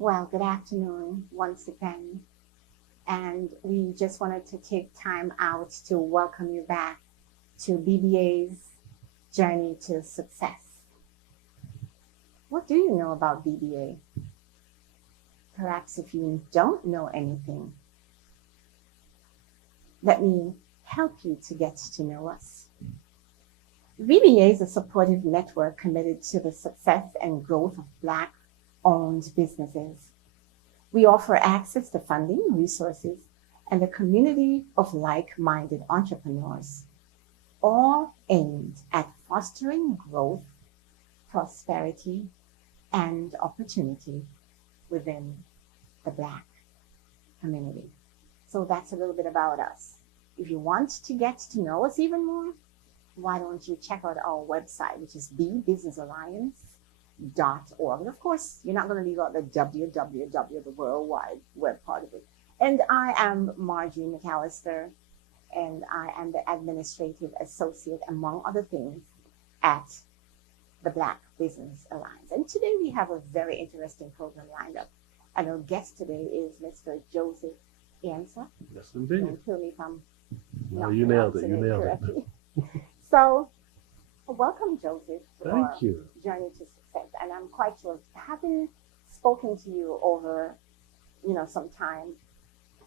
Well, good afternoon once again. And we just wanted to take time out to welcome you back to BBA's Journey to Success. What do you know about BBA? Perhaps if you don't know anything, let me help you to get to know us. BBA is a supportive network committed to the success and growth of Black-owned businesses. We offer access to funding, resources, and a community of like-minded entrepreneurs, all aimed at fostering growth, prosperity, and opportunity within the Black community. So that's a little bit about us. If you want to get to know us even more, why don't you check out our website, which is bbusinessalliance.org. And of course, you're not going to leave out the www, the worldwide web part of it. And I am Marjorie McAllister, and I am the administrative associate, among other things, at the Black Business Alliance. And today we have a very interesting program lined up. And our guest today is Mr. Joseph Ansah. Yes, indeed. Don't kill me if I'm No, not you nailed it. You pronouncing nailed correctly. it. So, welcome, Joseph, to our Thank you. Journey to Success. And I'm quite sure, having spoken to you over, some time,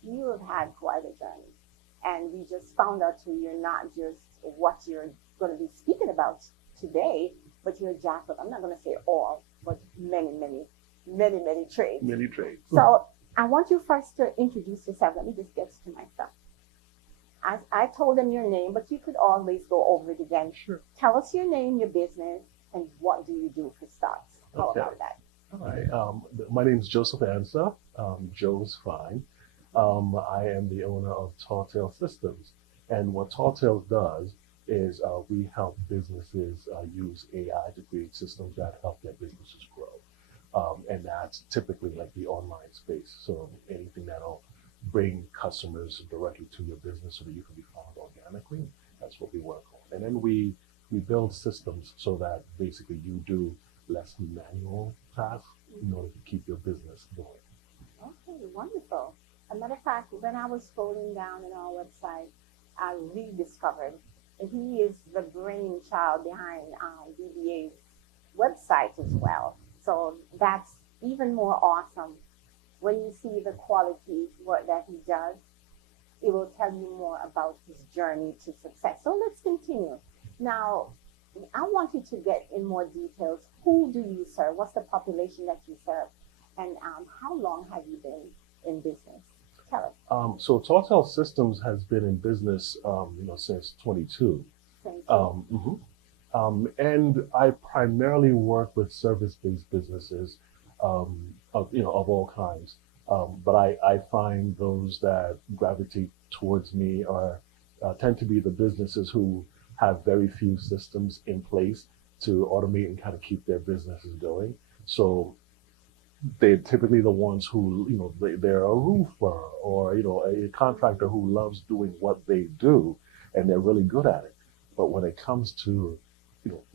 you have had quite a journey. And we just found out too, you're not just what you're going to be speaking about today, but you're a jack of, I'm not going to say all, but many trades. Many trades. So I want you first to introduce yourself. Let me just get to myself. I told them your name, but you could always go over it again. Sure. Tell us your name, your business, and what do you do for starts. How Okay. about that? All right. My name is Joseph Ansah. Joe's fine. I am the owner of Tall Tale Systems. And what Tall Tale does is we help businesses use AI to create systems that help their businesses grow. And that's typically like the online space. So anything that'll bring customers directly to your business so that you can be found organically, that's what we work on. And then we build systems so that basically you do less manual tasks in order to keep your business going. Okay, wonderful. As a matter of fact, when I was scrolling down in our website, I rediscovered that he is the brainchild behind BBA's website as well. So that's even more awesome. When you see the quality work that he does, it will tell you more about his journey to success. So let's continue. Now, I want you to get in more details. Who do you serve? What's the population that you serve? And how long have you been in business? Tell us. So Tall Tale Systems has been in business, since 22. Thank you. And I primarily work with service-based businesses of all kinds. But I find those that gravitate towards me tend to be the businesses who have very few systems in place to automate and kind of keep their businesses going. So they're typically the ones who, they're a roofer or, a contractor who loves doing what they do and they're really good at it. But when it comes to,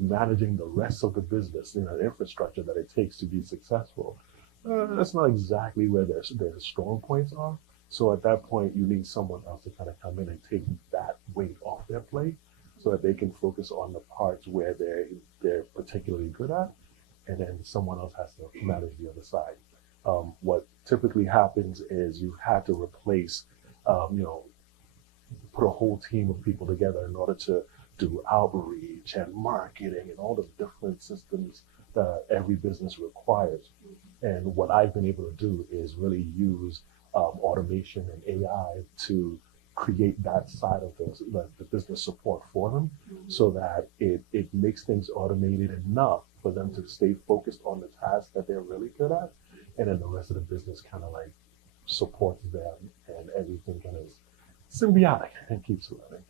managing the rest of the business, the infrastructure that it takes to be successful, that's not exactly where their strong points are. So at that point, you need someone else to kind of come in and take that weight off their plate so that they can focus on the parts where they're particularly good at, and then someone else has to manage the other side. What typically happens is you have to replace, put a whole team of people together in order to do outreach and marketing and all the different systems that every business requires. And what I've been able to do is really use automation and AI to create that side of the business support for them, so that it makes things automated enough for them to stay focused on the tasks that they're really good at, and then the rest of the business kind of like supports them, and everything kind of is symbiotic and keeps running.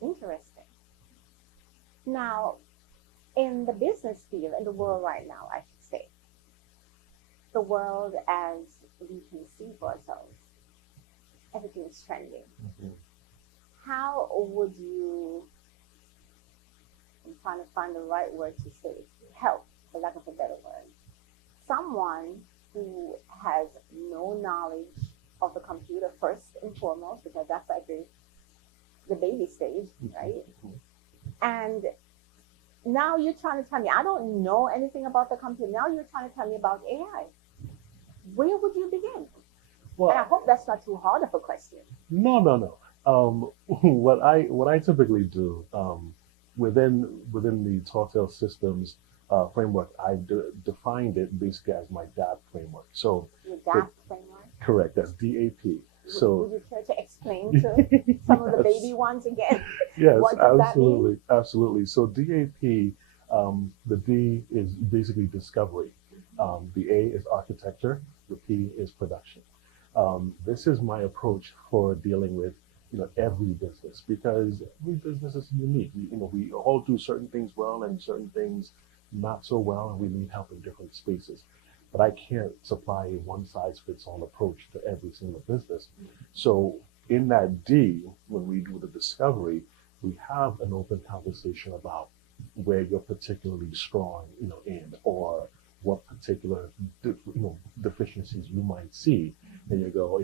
Interesting. Now, in the business field, in the world right now, I should say, the world as we conceive ourselves, everything's trending. How would you, I'm trying to find the right word to say, help, for lack of a better word, someone who has no knowledge of the computer first and foremost, because that's like the baby stage, right? And now you're trying to tell me I don't know anything about the computer. Now you're trying to tell me about AI. Where would you begin? Well, And I hope that's not too hard of a question. no. What I typically do within the Telltale Systems framework, I defined it basically as my DAP framework. So Your DAP framework? correct, that's DAP. So would you care to explain to some of the baby ones again? Yes, What does that absolutely, mean? absolutely. So DAP, the D is basically discovery. The A is architecture. The P is production. This is my approach for dealing with every business, because every business is unique. We all do certain things well and certain things not so well, and we need help in different spaces. But I can't supply a one size fits all approach to every single business. So in that D, when we do the discovery, we have an open conversation about where you're particularly strong, in, or what particular deficiencies you might see, and you go,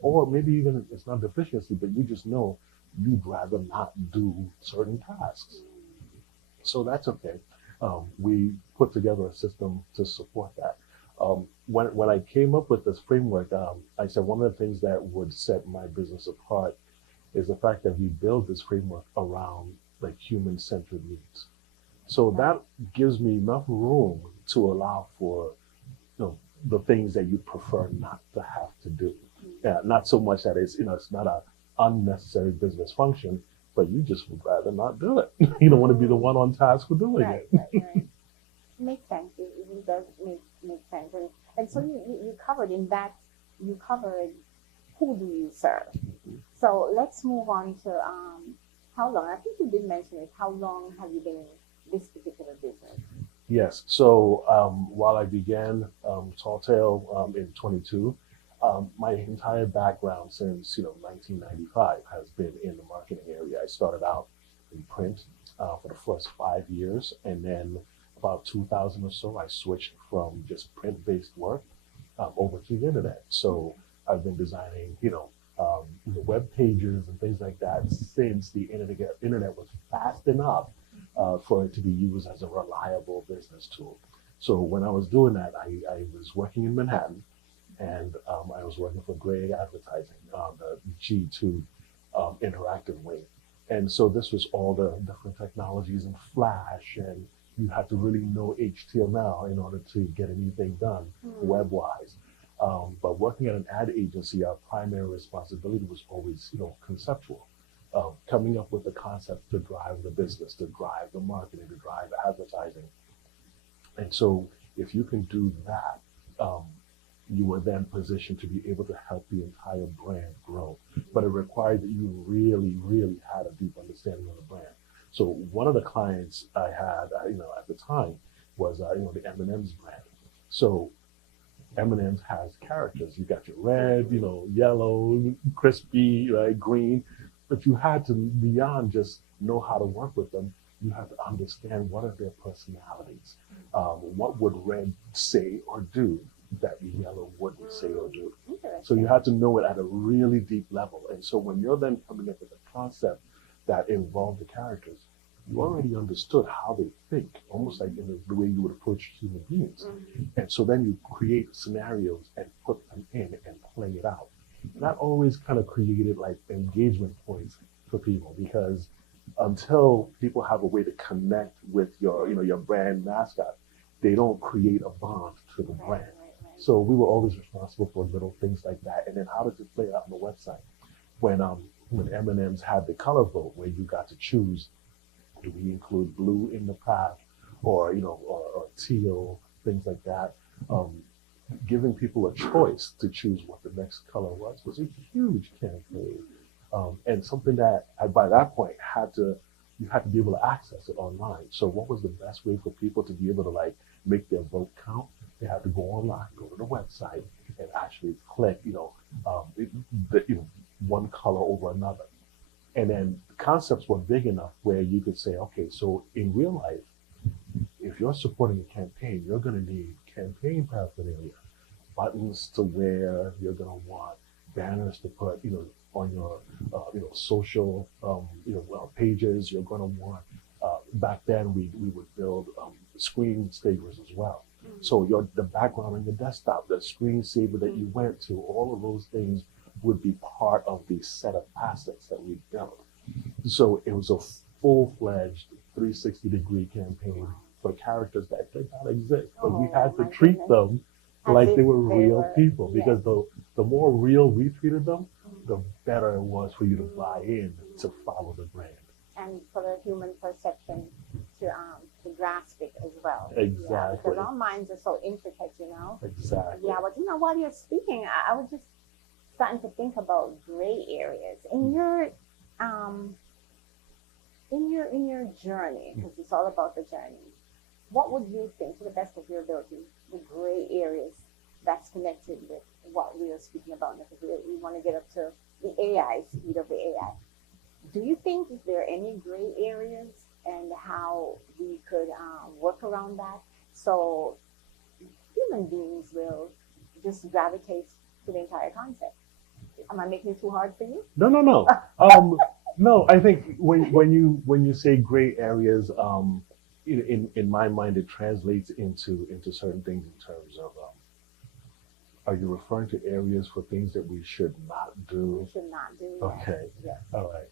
or maybe even it's not deficiency, but you just know you'd rather not do certain tasks. So that's okay. We put together a system to support that. When I came up with this framework, I said one of the things that would set my business apart is the fact that we build this framework around like human-centered needs. So that gives me enough room to allow for the things that you prefer not to have to do. Yeah, not so much that it's not an unnecessary business function, but you just would rather not do it. You don't want to be the one on task for doing it. Right. Makes sense. It really does make sense. And so you covered in that, you covered who do you serve. So let's move on to how long. I think you did mention it. How long have you been in this particular business? Yes. So while I began Telltale in 22, my entire background since 1995 has been in the marketing area. I started out in print for the first 5 years, and then about 2000 or so, I switched from just print-based work over to the internet. So I've been designing, web pages and things like that since the internet was fast enough for it to be used as a reliable business tool. So when I was doing that, I was working in Manhattan, and I was working for Greg Advertising, the G2 interactive wing. And so this was all the different technologies in Flash, and you had to really know HTML in order to get anything done web-wise. But working at an ad agency, our primary responsibility was always, conceptual, coming up with the concept to drive the business, to drive the marketing, to drive advertising. And so if you can do that, you were then positioned to be able to help the entire brand grow. But it required that you really, really had a deep understanding of the brand. So one of the clients I had, at the time was, the M&M's brand. So M&M's has characters. You got your red, yellow, crispy, right, green. But you had to, beyond just know how to work with them, you have to understand what are their personalities. What would red say or do that yellow wouldn't say or do. So you have to know it at a really deep level. And so when you're then coming up with a concept that involved the characters, you already understood how they think, almost like in the way you would approach human beings. And so then you create scenarios and put them in and play it out. And that always kind of created like engagement points for people, because until people have a way to connect with your brand mascot, they don't create a bond to the brand. So we were always responsible for little things like that. And then how does it play out on the website? When M&M's had the color vote, where you got to choose, do we include blue in the path, or teal, things like that. Giving people a choice to choose what the next color was a huge campaign, and something that by that point you had to be able to access it online. So what was the best way for people to be able to make their vote count? They had to go online, go to the website, and actually click, one color over another. And then the concepts were big enough where you could say, okay, so in real life, if you're supporting a campaign, you're going to need campaign paraphernalia, buttons to wear. You're going to want banners to put, on your, social, pages. You're going to want. Back then, we would build screen savers as well. So the background on your desktop, the screensaver that you went to, all of those things would be part of the set of assets that we built. So it was a full-fledged 360-degree campaign for characters that did not exist, but we had to treat them like they were real people, because the more real we treated them, the better it was for you to buy in, to follow the brand. And for the human perception to grasp it as well. Exactly. Yeah, because our minds are so intricate, Exactly. Yeah, but while you're speaking, I was just starting to think about gray areas in your journey, because it's all about the journey. What would you think, to the best of your ability, the gray areas that's connected with what we are speaking about? Because we want to get up to the AI, speed of the AI. Do you think is there any gray areas, and how we could work around that so human beings will just gravitate to the entire concept? Am I making it too hard for you? No. No, I think when you say gray areas, in my mind, it translates into certain things in terms of, are you referring to areas for things that we should not do? We should not do. Okay. Yes. All right.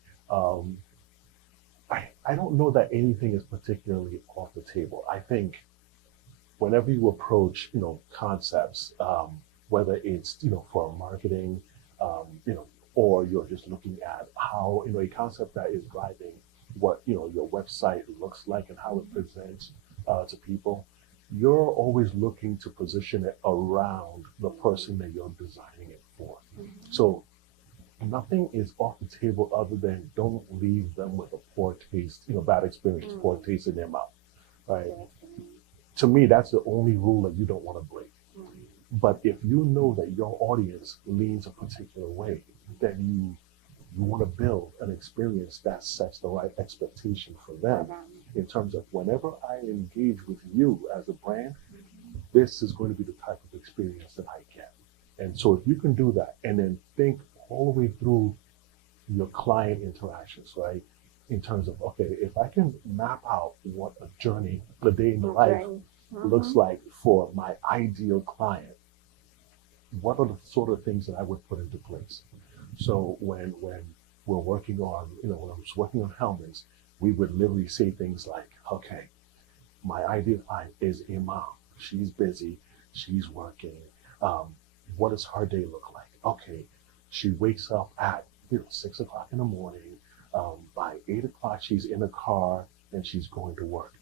I don't know that anything is particularly off the table. I think whenever you approach, concepts, whether it's, for marketing, or you're just looking at how, a concept that is driving what, your website looks like and how it presents to people, you're always looking to position it around the person that you're designing it for. So nothing is off the table other than don't leave them with a poor taste, bad experience, poor taste in their mouth, right? To me, that's the only rule that you don't want to break. But if you know that your audience leans a particular way, then you want to build an experience that sets the right expectation for them in terms of, whenever I engage with you as a brand, this is going to be the type of experience that I get. And so if you can do that, and then think all the way through your client interactions, right? In terms of, okay, if I can map out what a journey, the day in the life looks like for my ideal client, what are the sort of things that I would put into place? So when we're working on, when I was working on helmets, we would literally say things like, okay, my ideal client is a mom. She's busy, she's working. What does her day look like? Okay, she wakes up at 6 o'clock in the morning. By 8 o'clock, she's in a car and she's going to work.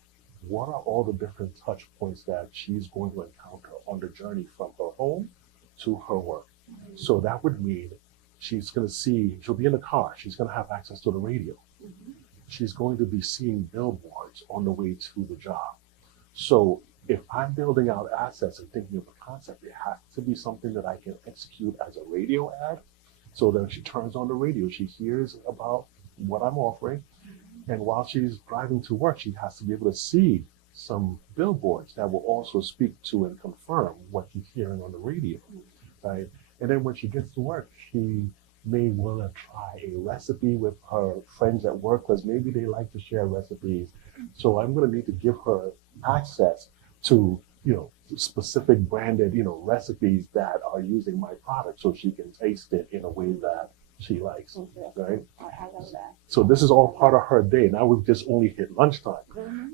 What are all the different touch points that she's going to encounter on the journey from her home to her work? So that would mean she'll be in the car. She's going to have access to the radio. She's going to be seeing billboards on the way to the job. So if I'm building out assets and thinking of a concept, it has to be something that I can execute as a radio ad. So that she turns on the radio, she hears about what I'm offering. And while she's driving to work, she has to be able to see some billboards that will also speak to and confirm what she's hearing on the radio, right? And then when she gets to work, she may want to try a recipe with her friends at work, because maybe they like to share recipes. So I'm going to need to give her access to, specific branded, recipes that are using my product, so she can taste it in a way that she likes, right? I love that. So this is all part of her day. Now we've just only hit lunchtime,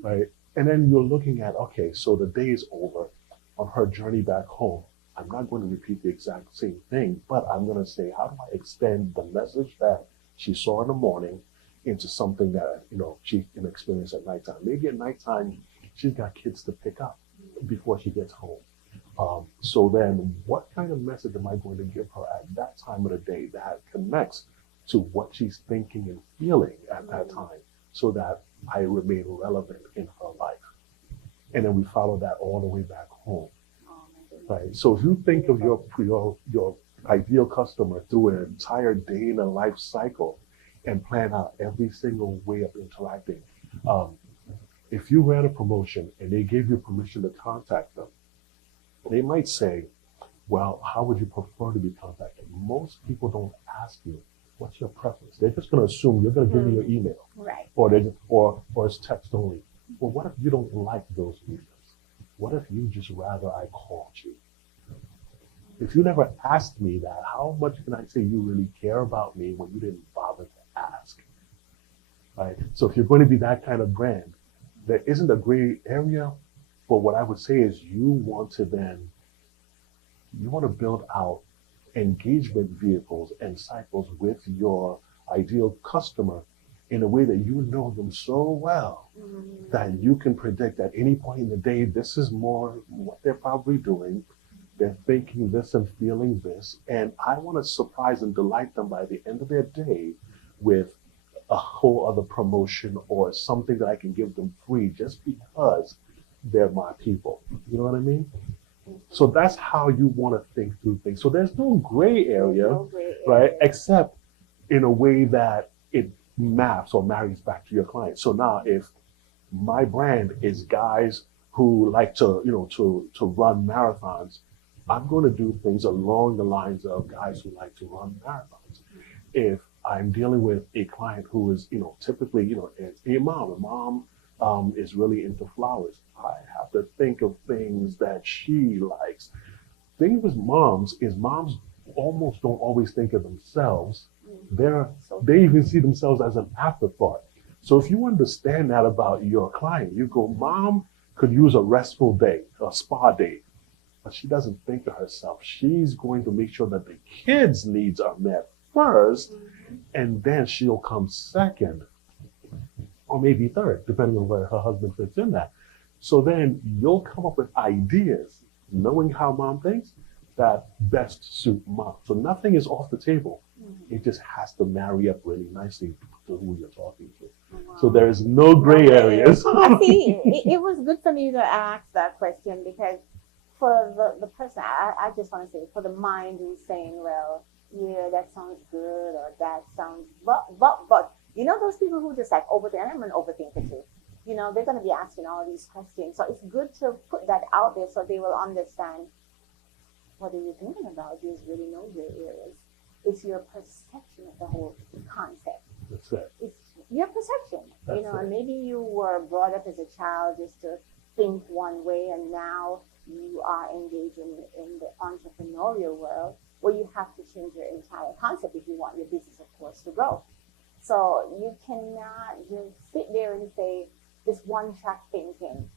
right? And then you're looking at, okay, so the day is over. On her journey back home, I'm not going to repeat the exact same thing, but I'm going to say, how do I extend the message that she saw in the morning into something that, she can experience at nighttime? Maybe at nighttime, she's got kids to pick up before she gets home. So then what kind of message am I going to give her at that time of the day that connects to what she's thinking and feeling at that time, so that I remain relevant in her life? And then we follow that all the way back home. Right. So if you think of your ideal customer through an entire day in a life cycle and plan out every single way of interacting, if you ran a promotion and they gave you permission to contact them, they might say, Well, how would you prefer to be contacted? Most people don't ask you, what's your preference? They're just going to assume you're going to give me your email, Right. or it's text only. Well, what if you don't like those emails? What if you just rather I called you? If you never asked me that, how much can I say you really care about me when you didn't bother to ask? Right? So if you're going to be that kind of brand, there isn't a gray area, but what I would say is you want to build out engagement vehicles and cycles with your ideal customer in a way that you know them so well that you can predict at any point in the day, this is more what they're probably doing. They're thinking this and feeling this. And I want to surprise and delight them by the end of their day with a whole other promotion or something that I can give them free just because they're my people. You know what I mean? So that's how you want to think through things. So there's no gray area, right? Except in a way that it maps or marries back to your client. So now if my brand is guys who like to, to run marathons, I'm going to do things along the lines of guys who like to run marathons. If I'm dealing with a client who is, typically, it's a mom. A mom is really into flowers. I have to think of things that she likes. The thing with moms is moms almost don't always think of themselves. They even see themselves as an afterthought. So if you understand that about your client, you go, mom could use a restful day, a spa day, but she doesn't think of herself. She's going to make sure that the kids' needs are met first, and then she'll come second, or maybe third, depending on where her husband fits in that. So then you'll come up with ideas, knowing how mom thinks, that best suit mom. So nothing is off the table. It just has to marry up really nicely to who you're talking to. Wow. So there is no gray areas. See, it was good for me to ask that question because for the person, I just want to say, for the mind who's saying, well, yeah, that sounds good, or that sounds, but, those people who just like overthink, and I'm an overthinker too. They're going to be asking all these questions. So it's good to put that out there so they will understand what are you thinking about. There's really no gray areas. It's your perception of the whole concept. That's it. It's your perception. And maybe you were brought up as a child just to think one way, and now you are engaging in the entrepreneurial world where you have to change your entire concept if you want your business, of course, to grow. So you cannot just sit there and say, this one-track thinking,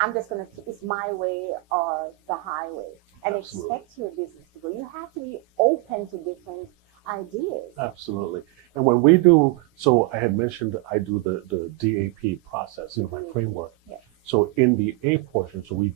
I'm just going to, it's my way or the highway, and expect your business to grow. You have to be open to different ideas. Absolutely. And when we do, so I had mentioned I do the DAP process, my framework. Yes. So in the A portion, so we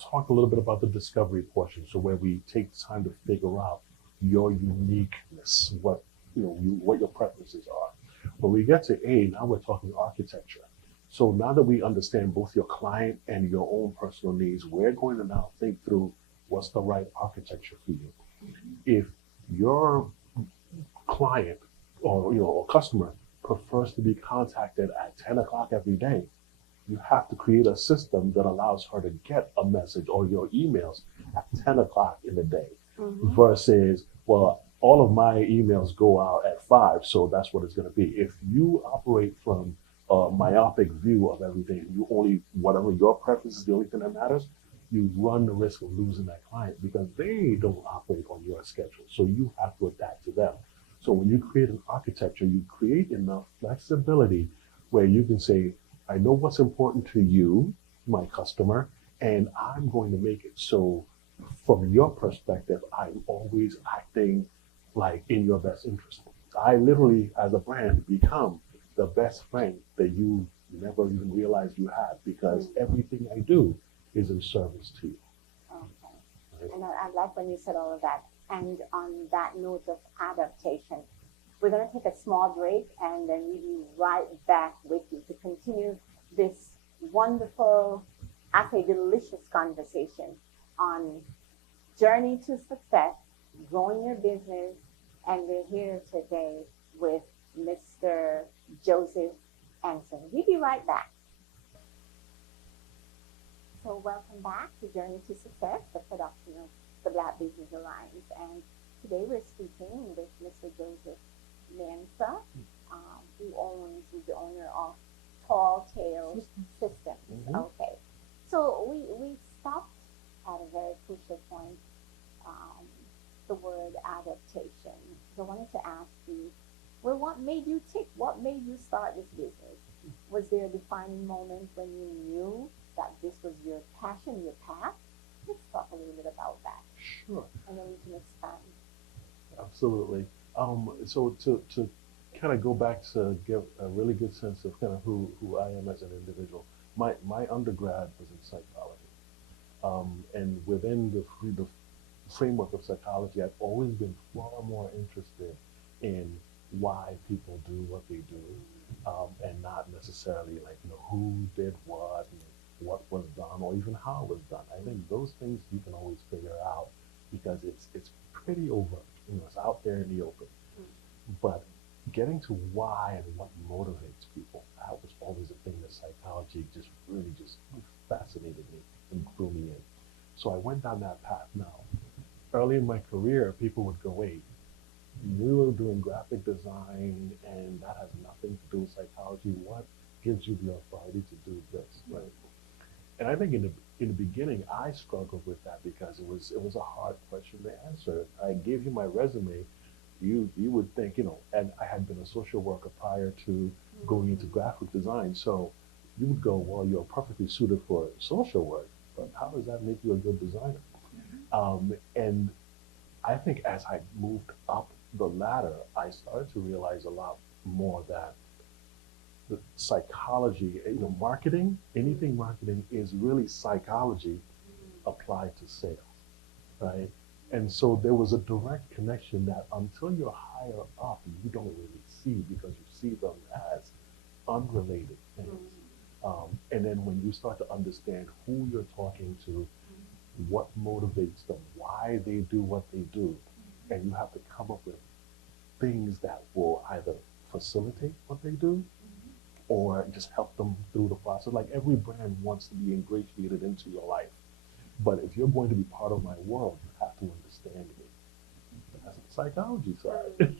talked a little bit about the discovery portion, so where we take time to figure out your uniqueness, what your preferences are. When we get to A, now we're talking architecture. So now that we understand both your client and your own personal needs, we're going to now think through what's the right architecture for you. If your client or customer prefers to be contacted at 10 o'clock every day, you have to create a system that allows her to get a message or your emails at 10 o'clock in the day versus, well, all of my emails go out at 5, so that's what it's going to be. If you operate from a myopic view of everything, whatever your preference is the only thing that matters, you run the risk of losing that client because they don't operate on your schedule. So you have to adapt to them. So when you create an architecture, you create enough flexibility where you can say, I know what's important to you, my customer, and I'm going to make it so from your perspective, I'm always acting like in your best interest. I literally, as a brand, become the best friend that you never even realized you had because everything I do is in service to you. Okay. Right? And I like when you said all of that. And on that note of adaptation, we're going to take a small break and then we'll be right back with you to continue this wonderful, I say delicious conversation on journey to success, growing your business. And we're here today with Mr. Joseph Ansah. We'll be right back. So welcome back to Journey to Success, the production of the Black Business Alliance. And today we're speaking with Mr. Joseph Ansah, who's the owner of Tall Tales Systems. Mhm. Okay. So we stopped at a very crucial point, um, the word adaptation. So I wanted to ask you, well, what made you tick? What made you start this business? Was there a defining moment when you knew that this was your passion, your path? Let's talk a little bit about that, Sure. and then we can expand. Absolutely. So to kind of go back to give a really good sense of kind of who I am as an individual, my undergrad was in psychology. And within the framework of psychology, I've always been far more interested in why people do what they do, and not necessarily like who did what and what was done or even how it was done. I think those things you can always figure out because it's pretty overt. It's out there in the open. But getting to why and what motivates people, that was always a thing that psychology just really just fascinated me and drew me in. So I went down that path. Now, early in my career, people would go, wait, you were doing graphic design and that has nothing to do with psychology. What gives you the authority to do this? Right? And I think in the beginning, I struggled with that because it was a hard question to answer. I gave you my resume, you would think, and I had been a social worker prior to going into graphic design. So you would go, well, you're perfectly suited for social work, but how does that make you a good designer? And I think as I moved up the ladder, I started to realize a lot more that the psychology, marketing, anything marketing is really psychology applied to sales, right? And so there was a direct connection that until you're higher up, you don't really see because you see them as unrelated things. And then when you start to understand who you're talking to, what motivates them, why they do what they do, and you have to come up with things that will either facilitate what they do or just help them through the process. Like every brand wants to be ingratiated into your life. But if you're going to be part of my world, you have to understand me. That's the psychology side,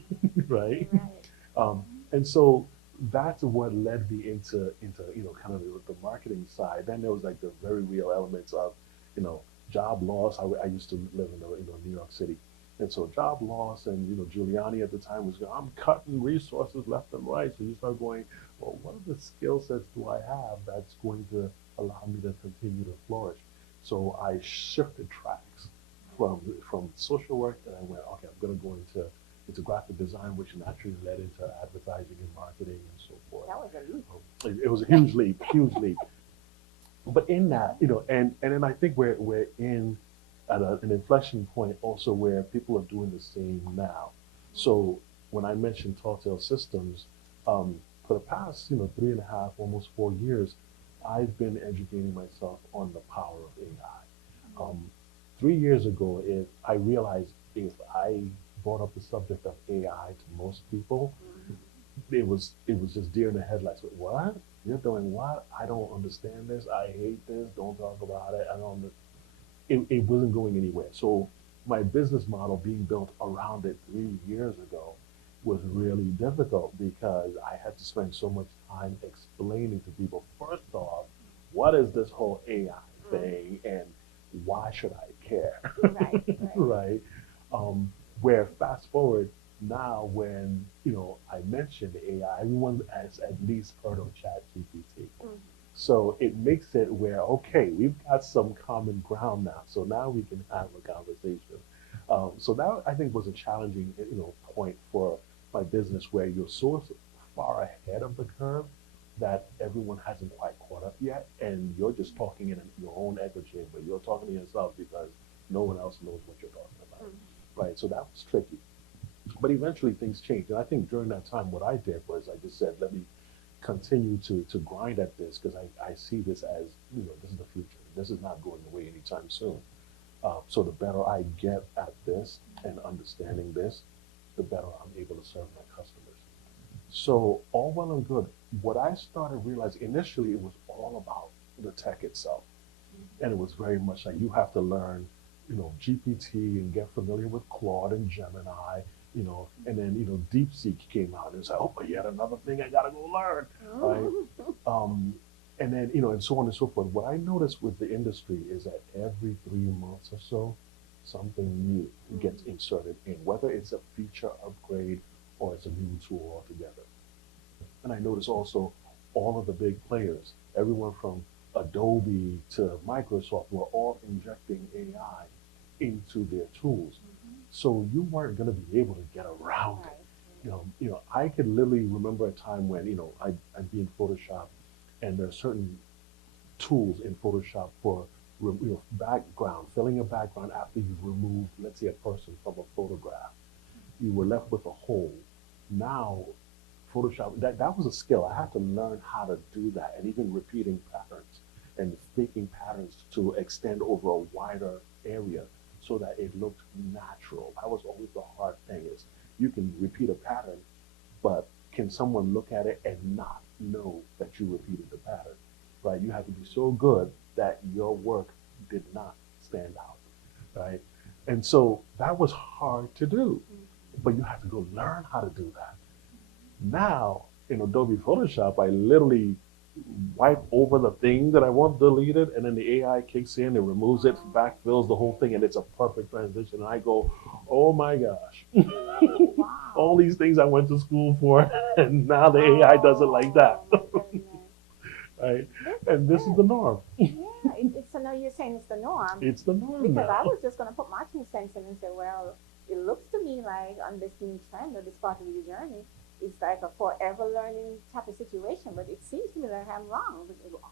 right? Right. And so that's what led me into kind of the marketing side. Then there was like the very real elements of you know job loss. I used to live in New York City, and so job loss and Giuliani at the time was going, I'm cutting resources left and right. So you start going, well, what are the skill sets do I have that's going to allow me to continue to flourish? So I shifted tracks from social work, and I went, okay, I'm going to go into graphic design, which naturally led into advertising and marketing and so forth. That was a leap. It was a huge leap, huge leap. But in that, and then I think we're in at an inflection point also where people are doing the same now. So when I mentioned Tall Tale Systems, for the past 3.5, almost 4 years, I've been educating myself on the power of AI. 3 years ago, if I realized if I brought up the subject of AI to most people, it was just deer in the headlights. What? You're doing what? I don't understand this. I hate this. Don't talk about it. I don't. It wasn't going anywhere. So my business model being built around it 3 years ago was really difficult because I had to spend so much time explaining to people, first off, what is this whole AI thing and why should I care? Right, right. Right? Where fast forward now when I mentioned AI, everyone has at least heard of ChatGPT. So it makes it where, okay, we've got some common ground now. So now we can have a conversation. So that I think was a challenging, point for my business where you're so far ahead of the curve that everyone hasn't quite caught up yet, and you're just talking in your own echo chamber. You're talking to yourself because no one else knows what you're talking about, right? So that was tricky. But eventually things changed, and I think during that time, what I did was I just said, let me continue to grind at this because I see this as this is the future. This is not going away anytime soon. So the better I get at this and understanding this, the better I'm able to serve my customers. So all well and good. What I started realizing initially, it was all about the tech itself, and it was very much like you have to learn GPT and get familiar with Claude and Gemini, and then DeepSeek came out and it's like, oh, yet another thing I gotta go learn, right? And then and so on and so forth. What I noticed with the industry is that every 3 months or so, something new gets inserted in, whether it's a feature upgrade or it's a new tool altogether. And I notice also all of the big players, everyone from Adobe to Microsoft, were all injecting AI into their tools. So you weren't going to be able to get around it. I could literally remember a time when, I'd be in Photoshop and there are certain tools in Photoshop for background, filling a background after you remove, let's say, a person from a photograph. You were left with a hole. Now, Photoshop, that was a skill. I had to learn how to do that, and even repeating patterns and faking patterns to extend over a wider area so that it looked natural. That was always the hard thing, is you can repeat a pattern, but can someone look at it and not know that you repeated the pattern, right? You have to be so good that your work did not stand out, right? And so that was hard to do, but you have to go learn how to do that. Now, in Adobe Photoshop, I literally wipe over the thing that I want deleted, and then the AI kicks in and removes it, backfills the whole thing, and it's a perfect transition. And I go, oh my gosh, all these things I went to school for, and now the AI does it like that. Right? And this is the norm. So now you're saying it's the norm. It's the norm because now. I was just going to put my 2 cents in and say, well, it looks to me like on this new trend or this part of your journey, it's like a forever learning type of situation. But it seems to me like I'm wrong.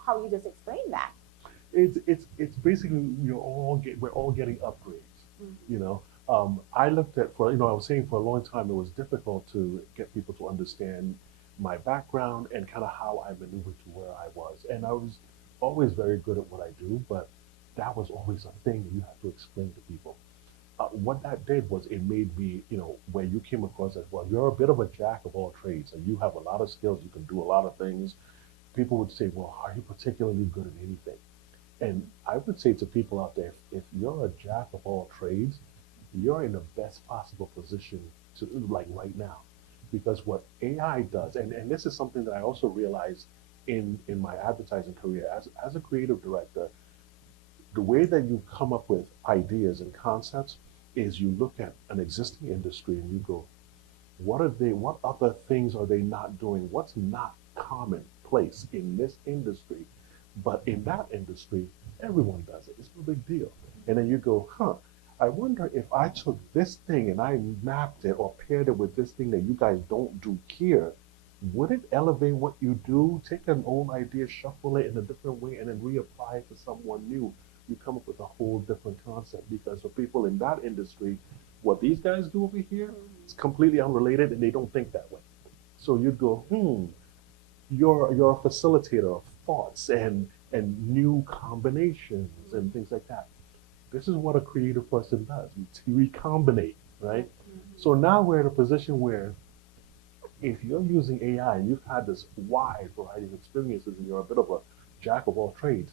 How you just explained that? It's basically we're all getting upgrades. I looked at I was saying for a long time it was difficult to get people to understand my background and kind of how I maneuvered to where I was. And I was always very good at what I do, but that was always a thing that you have to explain to people. What that did was it made me, where you came across as, well, you're a bit of a jack of all trades and you have a lot of skills, you can do a lot of things. People would say, well, are you particularly good at anything? And I would say to people out there, if you're a jack of all trades, you're in the best possible position to, like right now. Because what AI does, and this is something that I also realized in my advertising career as a creative director, the way that you come up with ideas and concepts is you look at an existing industry and you go, what other things are they not doing? What's not commonplace in this industry? But in that industry, everyone does it. It's no big deal. And then you go, I wonder if I took this thing and I mapped it or paired it with this thing that you guys don't do here, would it elevate what you do? Take an old idea, shuffle it in a different way, and then reapply it to someone new. You come up with a whole different concept, because for people in that industry, what these guys do over here is completely unrelated and they don't think that way. So you'd go, you're a facilitator of thoughts and new combinations and things like that. This is what a creative person does. You recombinate, right? So now we're in a position where if you're using AI and you've had this wide variety of experiences and you're a bit of a jack of all trades,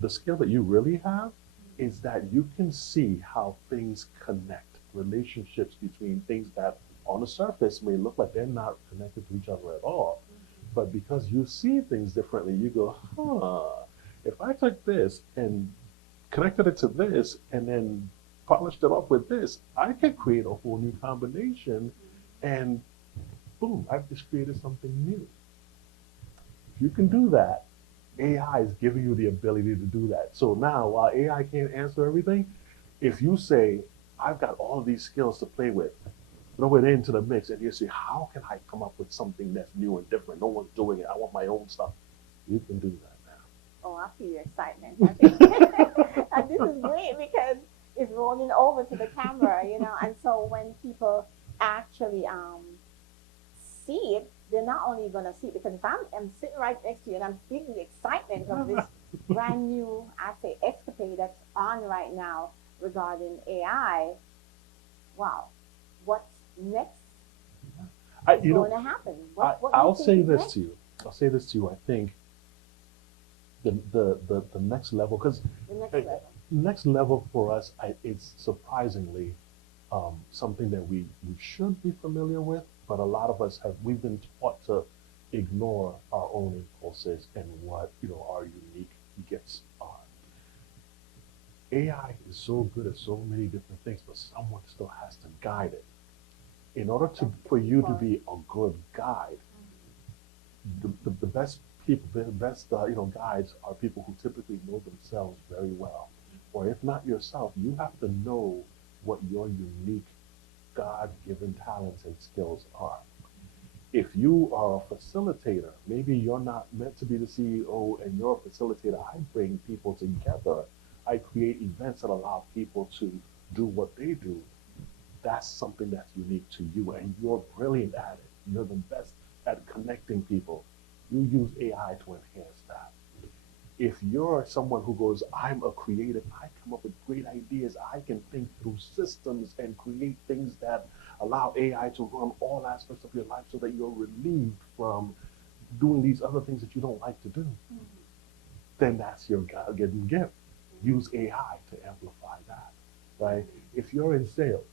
the skill that you really have is that you can see how things connect, relationships between things that on the surface may look like they're not connected to each other at all. But because you see things differently, you go, if I took this and connected it to this and then polished it up with this, I can create a whole new combination, and boom, I've just created something new. If you can do that, AI is giving you the ability to do that. So now, while AI can't answer everything, if you say, I've got all these skills to play with, throw it into the mix, and you say, how can I come up with something that's new and different? No one's doing it. I want my own stuff. You can do that now. Oh, I feel your excitement. And this is great because it's rolling over to the camera, and so when people actually see it, they're not only going to see it, because if I'm sitting right next to you and I'm feeling the excitement of this brand new, escapade that's on right now regarding AI, wow, what's next going to happen? I'll say this to you. I think the next level, because Next level for us, it's surprisingly something that we should be familiar with, but a lot of us we've been taught to ignore our own impulses and what our unique gifts are. AI is so good at so many different things, but someone still has to guide it. In order for you to be a good guide, the best people, the best guides are people who typically know themselves very well, or if not yourself, you have to know what your unique God-given talents and skills are. If you are a facilitator, maybe you're not meant to be the CEO and you're a facilitator. I bring people together. I create events that allow people to do what they do. That's something that's unique to you, and you're brilliant at it. You're the best at connecting people. You use AI to enhance that. If you're someone who goes, I'm a creative, I come up with great ideas, I can think through systems and create things that allow AI to run all aspects of your life so that you're relieved from doing these other things that you don't like to do, then that's your God-given gift. Use AI to amplify that, right? If you're in sales,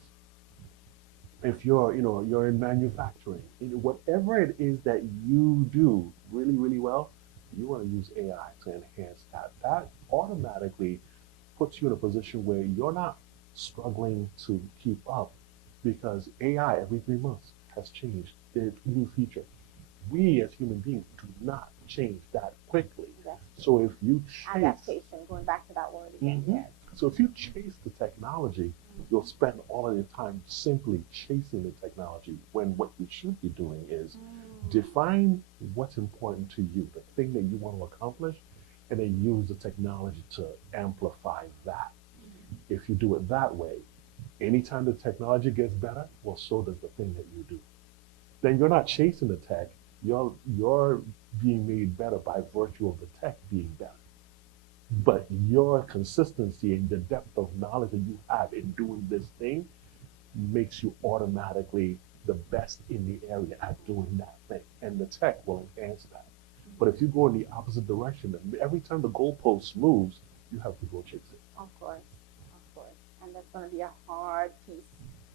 if you're in manufacturing, whatever it is that you do really, really well, you want to use AI to enhance that. That automatically puts you in a position where you're not struggling to keep up because AI every 3 months has changed their new feature. We as human beings do not change that quickly. So if you chase adaptation, going back to that word again, yes. So if you chase the technology, you'll spend all of your time simply chasing the technology when what you should be doing is define what's important to you, the thing that you want to accomplish, and then use the technology to amplify that. If you do it that way, anytime the technology gets better, well, so does the thing that you do. Then you're not chasing the tech, you're being made better by virtue of the tech being better. But your consistency and the depth of knowledge that you have in doing this thing makes you automatically the best in the area at doing that thing. And the tech will enhance that. But if you go in the opposite direction, every time the goalpost moves, you have to go chase it. Of course, of course. And that's going to be a hard piece.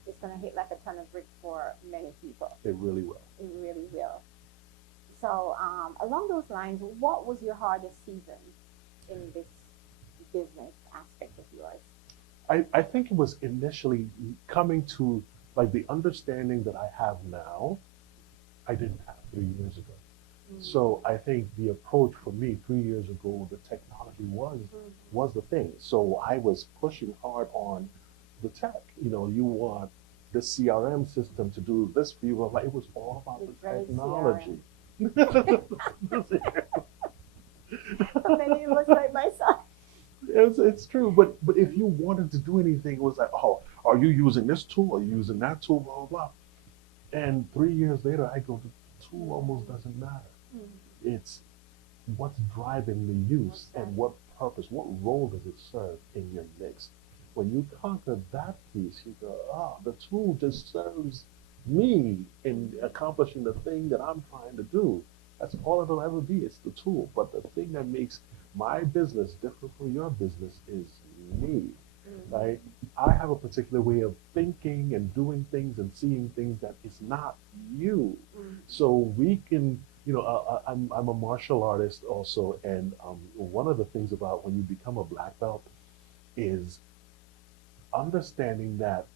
It's going to hit like a ton of bricks for many people. It really will. It really will. So along those lines, what was your hardest season in this business aspect of yours? I think it was initially coming to like the understanding that I have now, I didn't have 3 years ago. So I think the approach for me 3 years ago, the technology was the thing. So I was pushing hard on the tech. You want the CRM system to do this for you. Well, like, it was all about the technology. So many looks like myself. It's true, but if you wanted to do anything, it was like, oh, are you using this tool? Are you using that tool? Blah, blah, blah. And 3 years later, I go, the tool almost doesn't matter. It's what's driving the use and what purpose, what role does it serve in your mix. When you conquer that piece, you go, oh, the tool just serves me in accomplishing the thing that I'm trying to do. That's all it'll ever be. It's the tool. But the thing that makes my business different from your business is me, right? I have a particular way of thinking and doing things and seeing things that is not you. So we can, I'm a martial artist also, and one of the things about when you become a black belt is understanding that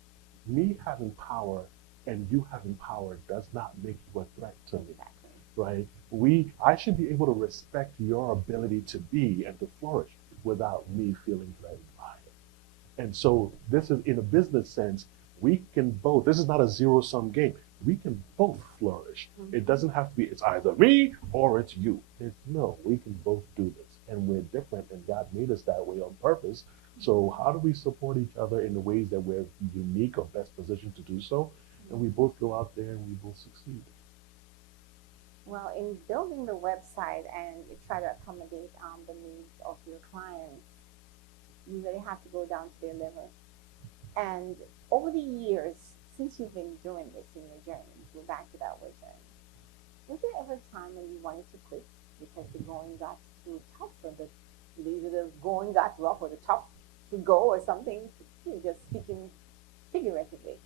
me having power and you having power does not make you a threat to me. Right? I should be able to respect your ability to be and to flourish without me feeling threatened by it. And so this is, in a business sense, we can both, this is not a zero-sum game. We can both flourish. It doesn't have to be, it's either me or it's you. No, we can both do this. And we're different, and God made us that way on purpose. So how do we support each other in the ways that we're unique or best positioned to do so? And we both go out there and we both succeed. Well, in building the website and you try to accommodate the needs of your clients, you really have to go down to their level. And over the years, since you've been doing this in your journey, go back to that word journey, was there ever a time when you wanted to quit because the going got too tough, or either the going got rough or the tough to go or something, just speaking figuratively.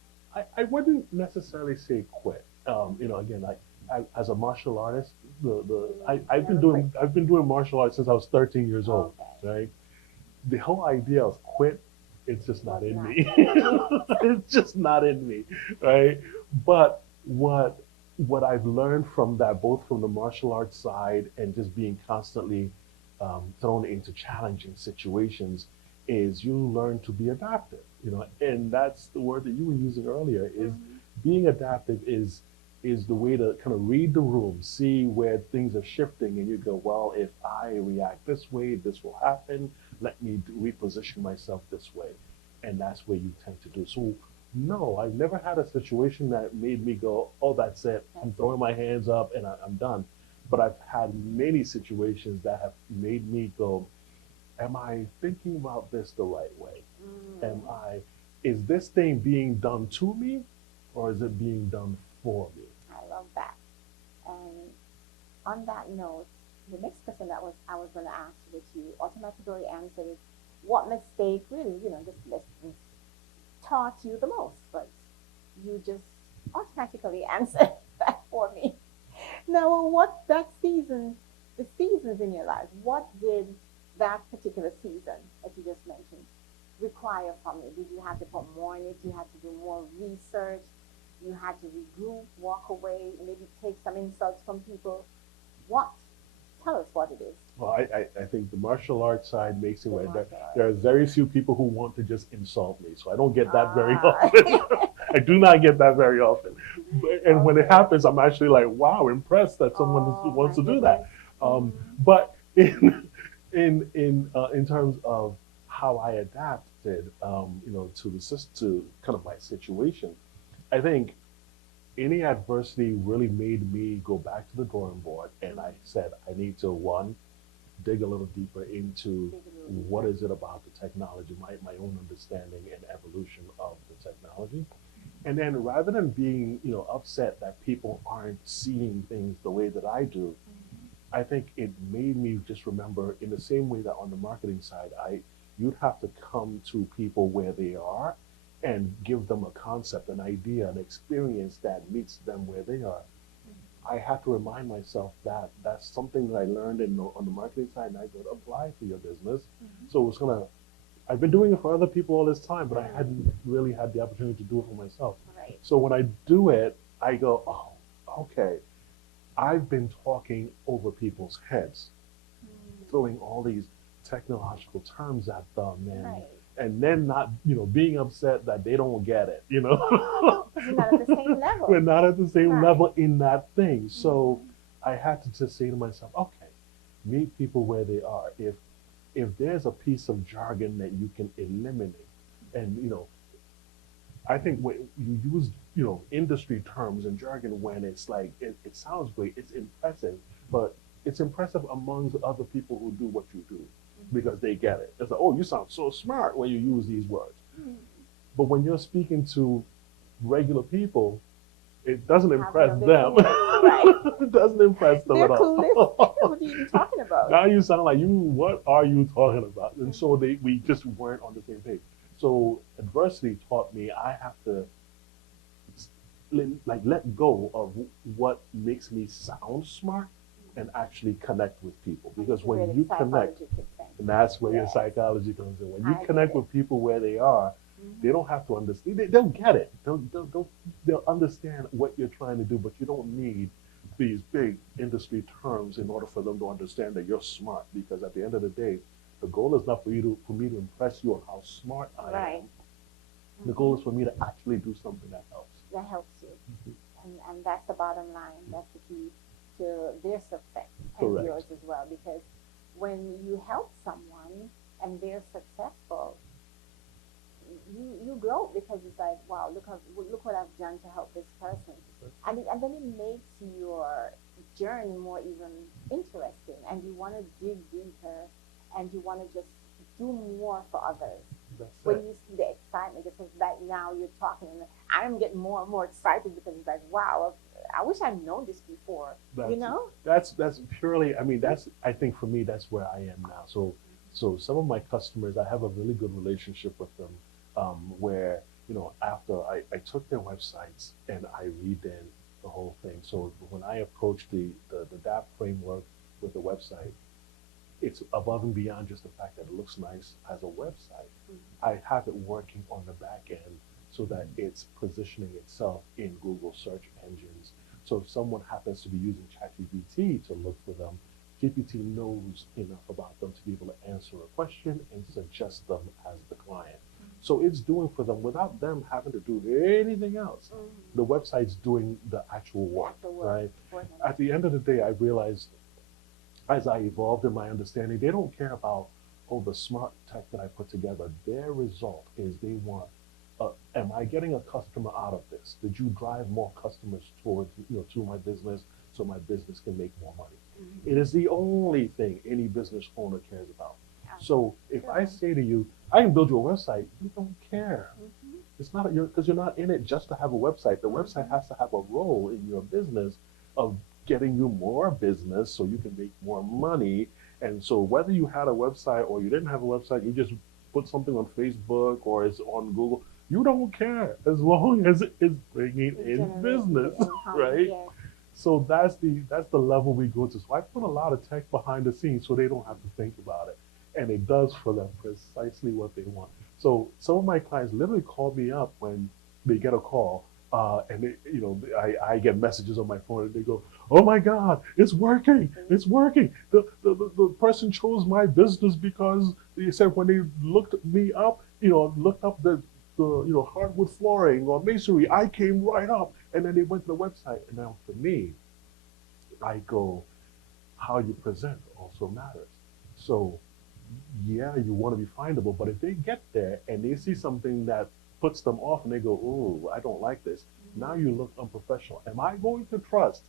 I wouldn't necessarily say quit. Again, as a martial artist, I've been doing martial arts since I was 13 years old, Okay. right? The whole idea of quit, it's just not in Not. me. It's just not in me, right? But what I've learned from that, both from the martial arts side and just being constantly thrown into challenging situations, is you learn to be adaptive. And that's the word that you were using earlier. Is being adaptive is the way to kind of read the room, see where things are shifting, and you go, well, if I react this way, this will happen. Let me reposition myself this way, and that's where you tend to do. So, no, I've never had a situation that made me go, oh, that's it. I'm throwing my hands up and I'm done. But I've had many situations that have made me go, am I thinking about this the right way? Is this thing being done to me, or is it being done for me? I love that. And on that note, the next question that I was going to ask, which you automatically answered, is what mistake really, just lessons taught you the most? But you just automatically answered that for me. Now, what that season, the seasons in your life, what did that particular season that you just mentioned require from you? Did you have to put more in it? You had to do more research? You had to regroup, walk away, maybe take some insults from people? What? Tell us what it is. Well, I think the martial arts side makes it right. Martial arts. There are very few people who want to just insult me, so I don't get that very Ah. often. I do not get that very often. And when it happens, I'm actually like, wow, impressed that someone wants to do that. But in terms of how I adapted, to kind of my situation, I think any adversity really made me go back to the drawing board, and I said I need to, one, dig a little deeper into what is it about the technology, my own understanding and evolution of the technology. And then rather than being upset that people aren't seeing things the way that I do, I think it made me just remember, in the same way that on the marketing side, you'd have to come to people where they are and give them a concept, an idea, an experience that meets them where they are. I have to remind myself that that's something that I learned on the marketing side, and I could apply to your business. So I've been doing it for other people all this time, but I hadn't really had the opportunity to do it for myself. Right. So when I do it, I go, oh, okay, I've been talking over people's heads, throwing all these technological terms at them, and then not, being upset that they don't get it, We're not at the same level. We're not at the same level in that thing. So I had to just say to myself, okay, meet people where they are. If there's a piece of jargon that you can eliminate, and I think when you use industry terms and jargon, when it's like it sounds great, it's impressive, but it's impressive amongst other people who do what you do, because they get it. It's like, oh, you sound so smart when you use these words. But when you're speaking to regular people, it doesn't impress them. It doesn't impress them at all. What are you even talking about? Now you sound like what are you talking about? And so we just weren't on the same page. So adversity taught me I have to let go of what makes me sound smart and actually connect with people. Because when you connect, and that's where your psychology comes in. When you connect with people where they are, they don't have to understand. They'll get it. They'll understand what you're trying to do, but you don't need these big industry terms in order for them to understand that you're smart. Because at the end of the day, the goal is not for me to impress you on how smart I am. The goal is for me to actually do something that helps. That helps you. And that's the bottom line. That's the key to their success and yours as well. Because when you help someone and they're successful, you grow, because it's like, wow, look what I've done to help this person. And then it makes your journey more even interesting, and you want to dig deeper, and you want to just do more for others. When you see the excitement, because that now you're talking, and I'm getting more and more excited, because it's like, wow, I wish I'd known this before. That's purely. I mean, I think for me, that's where I am now. So So some of my customers, I have a really good relationship with them, where after I took their websites and I redid the whole thing. So when I approach the DAP framework with the website, it's above and beyond just the fact that it looks nice as a website. I have it working on the back end so that it's positioning itself in Google search engines. So if someone happens to be using ChatGPT to look for them, GPT knows enough about them to be able to answer a question and suggest them as the client. So it's doing for them without them having to do anything else. The website's doing the actual work, right? At the end of the day, I realized as I evolved in my understanding, they don't care about, the smart tech that I put together. Their result is they want, am I getting a customer out of this? Did you drive more customers towards, to my business so my business can make more money? It is the only thing any business owner cares about. So if I say to you, I can build you a website, you don't care. It's not because you're not in it just to have a website. The website has to have a role in your business of getting you more business so you can make more money. And so whether you had a website or you didn't have a website, you just put something on Facebook or it's on Google, you don't care as long as it's bringing in business, right? Yes. So that's the level we go to. So I put a lot of tech behind the scenes so they don't have to think about it. And it does for them precisely what they want. So some of my clients literally call me up when they get a call, and I get messages on my phone and they go, "Oh my God, it's working! It's working! The person chose my business because they said when they looked me up, looked up the hardwood flooring or masonry, I came right up, and then they went to the website." And now for me, I go, how you present also matters. So yeah, you want to be findable, but if they get there and they see something that puts them off and they go, "Oh, I don't like this," now you look unprofessional. Am I going to trust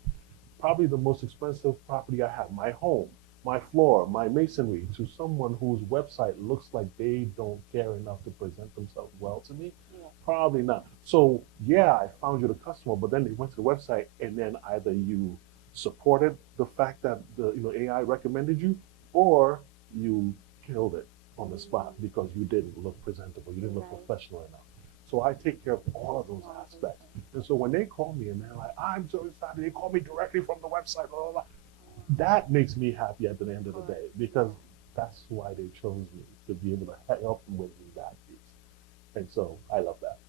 probably the most expensive property I have, my home, my floor, my masonry, to someone whose website looks like they don't care enough to present themselves well to me? Yeah. Probably not. So yeah, I found you the customer, but then they went to the website and then either you supported the fact that the AI recommended you, or you killed it on the spot because you didn't look presentable, you didn't look professional enough. So I take care of all of those aspects. And so when they call me and they're like, "I'm so excited," they call me directly from the website, blah, blah, blah. That makes me happy at the end of the day because that's why they chose me, to be able to help them with that piece. And so I love that.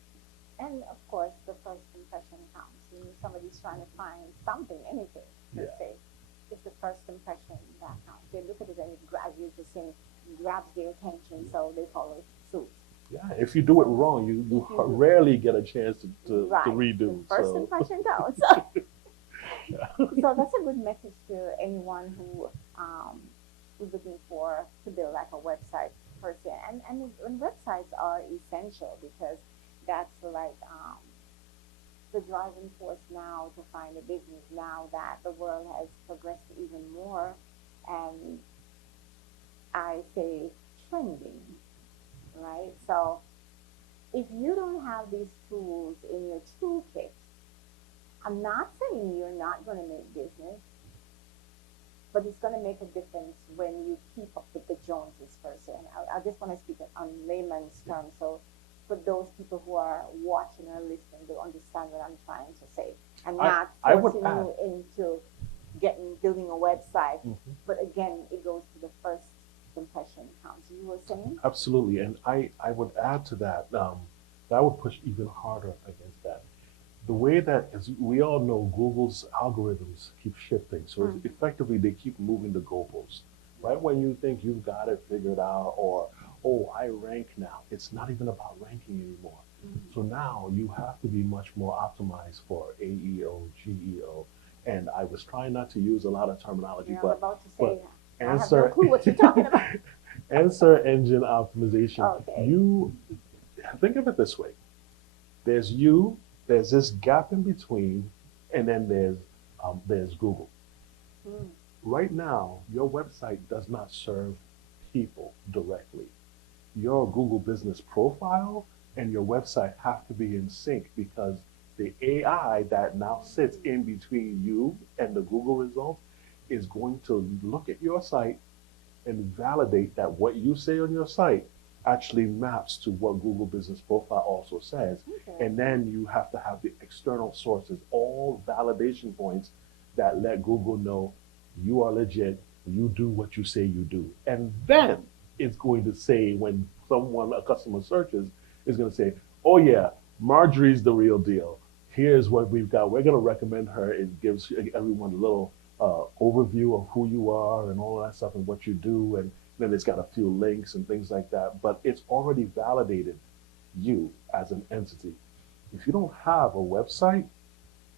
And of course, the first impression counts. When somebody's trying to find something, anything, let's say, it's the first impression that counts. They look at it and it grabs you, the same, grabs their attention, so they follow suit. Yeah, if you do it wrong, you rarely get a chance to redo. The first impression counts. So that's a good message to anyone who is looking to build like a website per se. And websites are essential because that's like the driving force now to find a business now that the world has progressed even more, and I say trending, right? So if you don't have these tools in your toolkit, I'm not saying you're not going to make business, but it's going to make a difference when you keep up with the Joneses per se. And I just want to speak on layman's terms, so for those people who are watching or listening, they understand what I'm trying to say. And not forcing you into building a website. But again, it goes to the first impression counts. You were saying? Absolutely. And I would add to that, that I would push even harder against that. The way that, as we all know, Google's algorithms keep shifting. So effectively, they keep moving the goalposts. Right when you think you've got it figured out, or, "Oh, I rank now," it's not even about ranking anymore. So now you have to be much more optimized for AEO, GEO. And I was trying not to use a lot of terminology, but about to say, Ansah, I have no clue what you're talking about. Answer engine optimization. Okay. You think of it this way: there's this gap in between, and then there's Google. Right now, your website does not serve people directly. Your Google business profile and your website have to be in sync, because the AI that now sits in between you and the Google results is going to look at your site and validate that what you say on your site actually maps to what Google Business Profile also says. Okay. And then you have to have the external sources, all validation points that let Google know you are legit, you do what you say you do. And then it's going to say, when a customer searches, is going to say, oh yeah, Marjorie's the real deal. Here's what we've got. We're going to recommend her. It gives everyone a little overview of who you are and all that stuff and what you do. And then it's got a few links and things like that. But it's already validated you as an entity. If you don't have a website,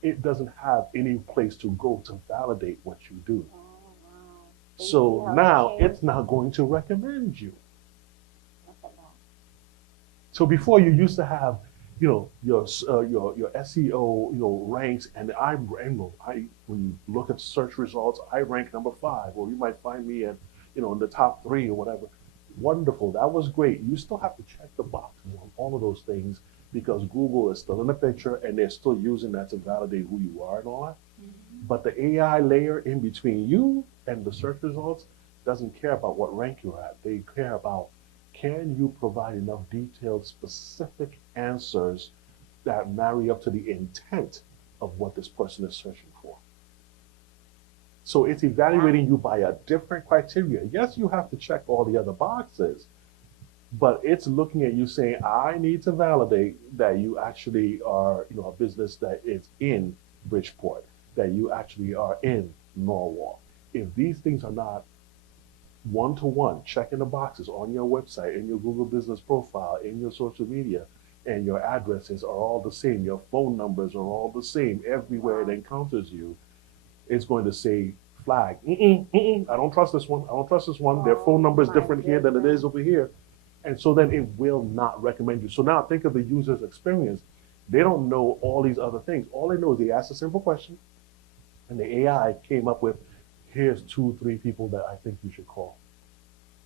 it doesn't have any place to go to validate what you do. Oh, wow. So Yeah, now okay. it's not going to recommend you. Look at that. So before, you used to have, your SEO, ranks, and when you look at search results, I rank number 5, or you might find me at, in the top 3 or whatever. Wonderful, that was great. You still have to check the boxes on all of those things because Google is still in the picture and they're still using that to validate who you are and all that. Mm-hmm. But the AI layer in between you and the search results doesn't care about what rank you're at. They care about, can you provide enough detailed, specific answers that marry up to the intent of what this person is searching for? So it's evaluating you by a different criteria. Yes, you have to check all the other boxes, but it's looking at you saying, I need to validate that you actually are, a business that is in Bridgeport, that you actually are in Norwalk. If these things are not one-to-one, checking the boxes on your website, in your Google Business Profile, in your social media, and your addresses are all the same, your phone numbers are all the same everywhere it encounters you, it's going to say, flag, I don't trust this one, I don't trust this one, their phone number is different here than it is over here. And so then it will not recommend you. So now think of the user's experience. They don't know all these other things. All they know is they asked a simple question, and the AI came up with, here's 2, 3 people that I think you should call.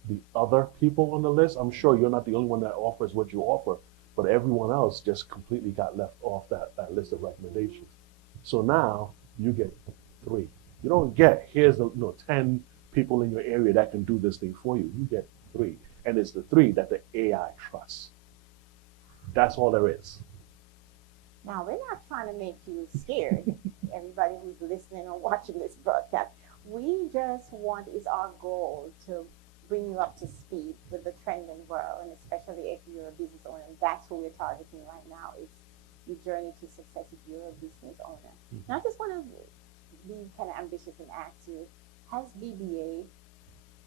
The other people on the list, I'm sure you're not the only one that offers what you offer, but everyone else just completely got left off that list of recommendations. So now you get 3. You don't get, here's the 10 people in your area that can do this thing for you. You get 3. And it's the 3 that the AI trusts. That's all there is. Now, we're not trying to make you scared, everybody who's listening or watching this broadcast. We just want, is our goal to bring you up to speed with the trending world, and especially if you're a business owner. That's who we're targeting right now, is your journey to success if you're a business owner. Mm-hmm. Now, I just want to be kind of ambitious and ask you, has BBA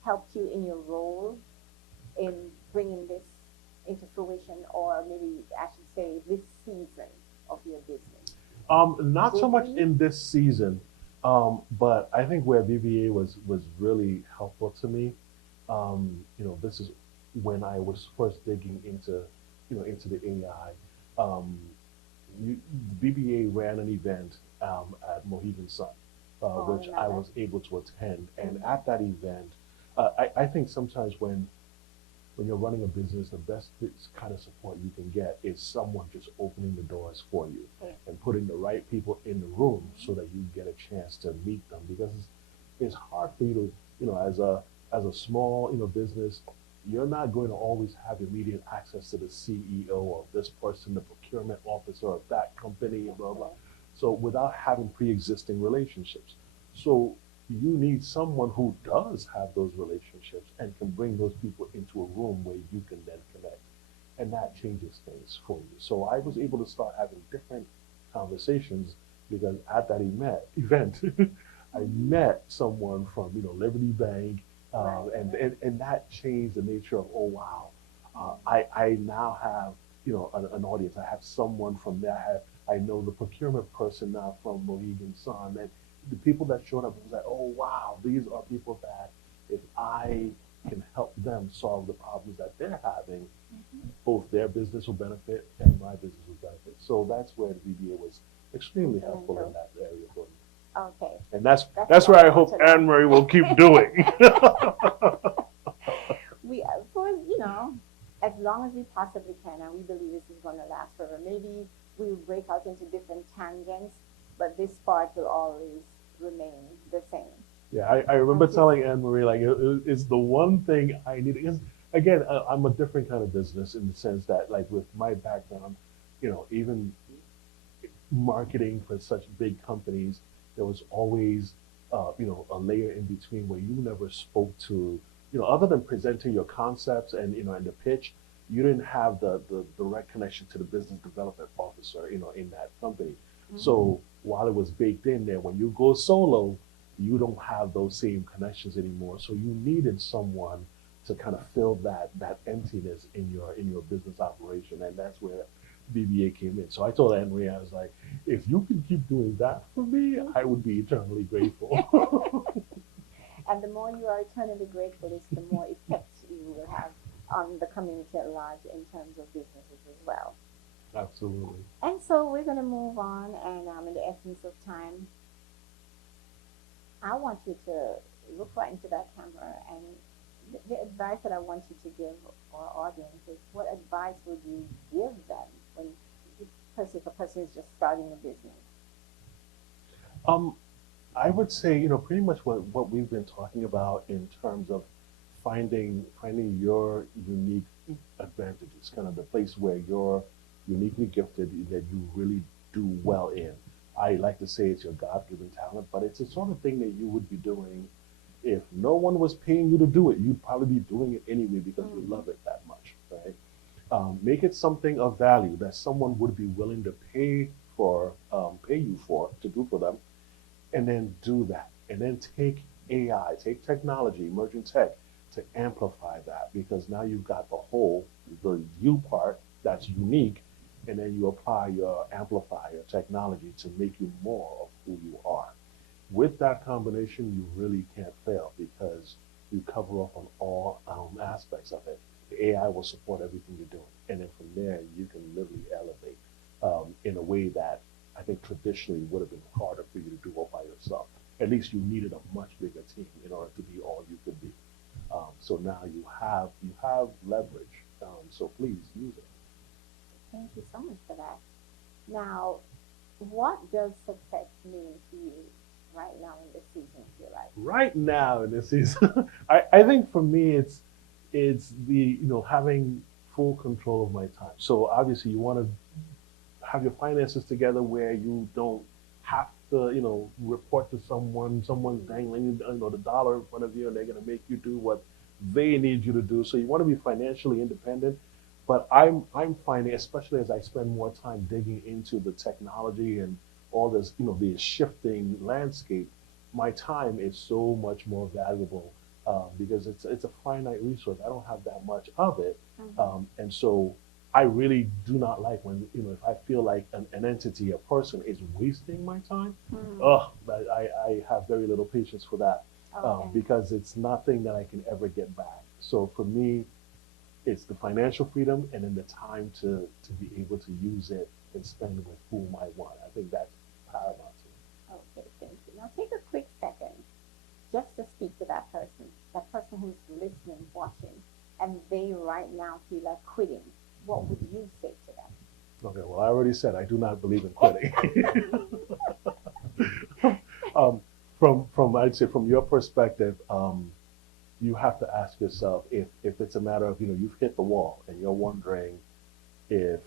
helped you in your role in bringing this into fruition, or maybe I should say this season of your business? Not so much in this season, but I think where BBA was really helpful to me. This is when I was first digging into the AI. BBA ran an event at Mohegan Sun, which I was able to attend, and at that event, I think sometimes when you're running a business, the best kind of support you can get is someone just opening the doors for you and putting the right people in the room so that you get a chance to meet them, because it's hard for you to, as a small, business, you're not going to always have immediate access to the CEO of this person, the procurement officer of that company, blah, blah. So without having pre-existing relationships. So you need someone who does have those relationships and can bring those people into a room where you can then connect. And that changes things for you. So I was able to start having different conversations because at that event, I met someone from, Liberty Bank, and that changed the nature of, oh, wow, I now have, an audience. I have someone from there. I know the procurement person now from Mohegan Sun, and the people that showed up was like, oh, wow, these are people that if I can help them solve the problems that they're having, both their business will benefit and my business will benefit. So that's where the BBA was extremely helpful in that area for me. Okay. And that's where I hope Anne-Marie will keep doing. We, for, as long as we possibly can, and we believe this is going to last forever. Maybe we'll break out into different tangents, but this part will always remain the same. Yeah, I remember telling Anne Marie like it's the one thing I need. Because again, I'm a different kind of business in the sense that like with my background, even marketing for such big companies, there was always a layer in between where you never spoke to, other than presenting your concepts and and the pitch, you didn't have the direct connection to the business development officer, in that company. Mm-hmm. So while it was baked in there, when you go solo, you don't have those same connections anymore. So you needed someone to kind of fill that emptiness in your business operation, and that's where BBA came in. So I told Anne Marie, I was like, if you can keep doing that for me, I would be eternally grateful. And the more you are eternally grateful is the more effect you will have on the community at large in terms of businesses as well. Absolutely. And so we're going to move on, and in the essence of time, I want you to look right into that camera, and the advice that I want you to give our audience is, what advice would you give them when, if a person is just starting a business? Um, I would say, pretty much what we've been talking about in terms of finding your unique advantages, kind of the place where you're uniquely gifted that you really do well in. I like to say it's your God-given talent, but it's the sort of thing that you would be doing if no one was paying you to do it. You'd probably be doing it anyway because you love it that much, right? Make it something of value that someone would be willing to pay you for to do for them, and then do that, and then take AI, take technology, emerging tech, to amplify that, because now you've got the you part that's unique, and then you apply your amplifier technology to make you more of who you are. With that combination, you really can't fail because you cover off on all aspects of it. The AI will support everything you're doing, and then from there you can literally elevate in a way that I think traditionally would have been harder for you to do all by yourself. At least you needed a much bigger team in order to be all you could be. So now you have leverage. So please use it. Thank you so much for that. Now, what does success mean to you right now in this season of your life? Right now in this season, I think for me it's the having full control of my time. So obviously you want to have your finances together where you don't have to, report to someone's dangling, the dollar in front of you, and they're going to make you do what they need you to do. So you want to be financially independent. But I'm finding, especially as I spend more time digging into the technology and all this, the shifting landscape, my time is so much more valuable because it's a finite resource. I don't have that much of it, Mm-hmm. and so I really do not like when if I feel like an entity, a person is wasting my time. Mm-hmm. Oh, I have very little patience for that Okay. because it's nothing that I can ever get back. So for me, it's the financial freedom and then the time to be able to use it and spend it with whom I want. I think that's paramount to Okay, thank you. Now take a quick second just to speak to that person who's listening, watching, and they right now feel like quitting. What would you say to them? me. Okay, well, I already said I do not believe in quitting. um, from I'd say from your perspective, you have to ask yourself if it's a matter of you've hit the wall and you're wondering if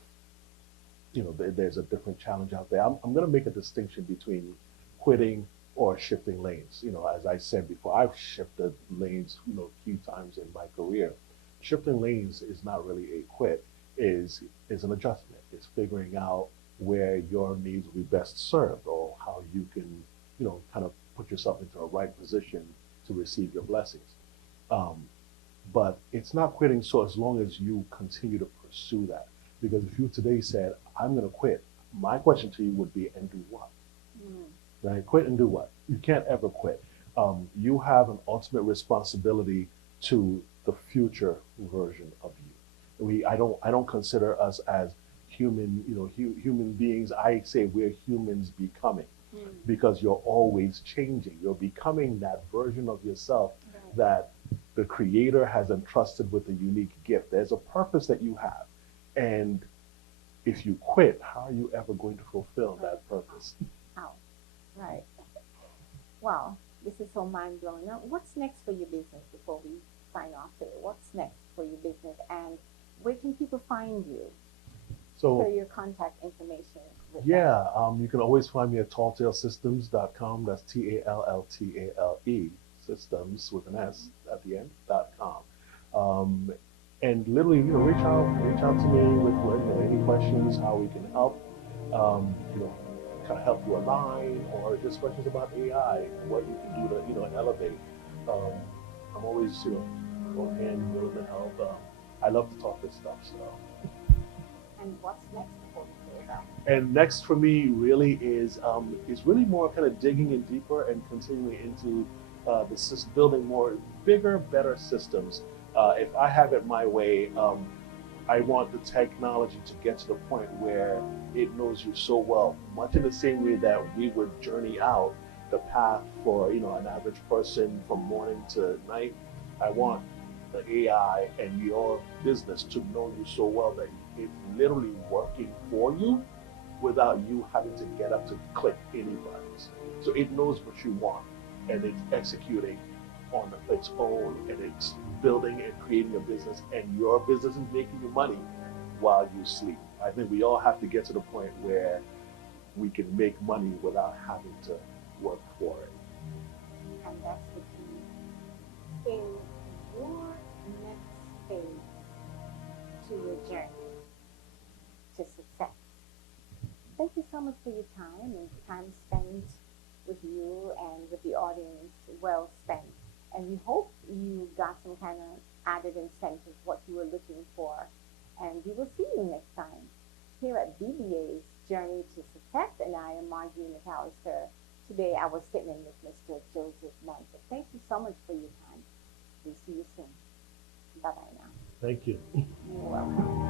there's a different challenge out there. I'm going to make a distinction between quitting or shifting lanes. As I said before, I've shifted lanes a few times in my career. Shifting lanes is not really a quit, is an adjustment. It's figuring out where your needs will be best served or how you can kind of put yourself into a right position to receive your blessings. Um, but it's not quitting. So as long as you continue to pursue that, because if you today said, I'm going to quit, my question to you would be, and do what? Mm. Right? Quit and do what? You can't ever quit. You have an ultimate responsibility to the future version of you. I don't consider us as human beings. I say we're humans becoming, Mm. because you're always changing. You're becoming that version of yourself Right. that the creator has entrusted with a unique gift. There's a purpose that you have. And if you quit, how are you ever going to fulfill that purpose? How? Right. Wow. This is so mind-blowing. Now, what's next for your business before we sign off today? What's next for your business, and where can people find you? So Share your contact information with yeah, you can always find me at talltalesystems.com. That's TALLTALE systems with an S at the end.com. Um, and literally, reach out to me with any questions, how we can help. You know, kind of help you align, or just questions about AI, what you can do to elevate. Um, I'm always on hand, willing to help. I love to talk this stuff. So. And what's next before we close out? And next for me really is really more kind of digging in deeper and continuing into the system, building more bigger, better systems. If I have it my way, I want the technology to get to the point where it knows you so well, much in the same way that we would journey out the path for an average person from morning to night. I want the AI and your business to know you so well that it's literally working for you without you having to get up to click any buttons. So it knows what you want, and it's executing on its own, and it's building and creating a business, and your business is making you money while you sleep. I think we all have to get to the point where we can make money without having to work for it. And that's the key. In your next phase to your journey to success. Thank you so much for your time and time spent with you and with the audience, well spent. And we hope you got some kind of added incentive, what you were looking for. And we will see you next time here at BBA's Journey to Success. And I am Marjorie McAllister. Today I was sitting in with Mr. Joseph Ansah. Thank you so much for your time. We'll see you soon. Bye-bye now. Thank you. You're welcome.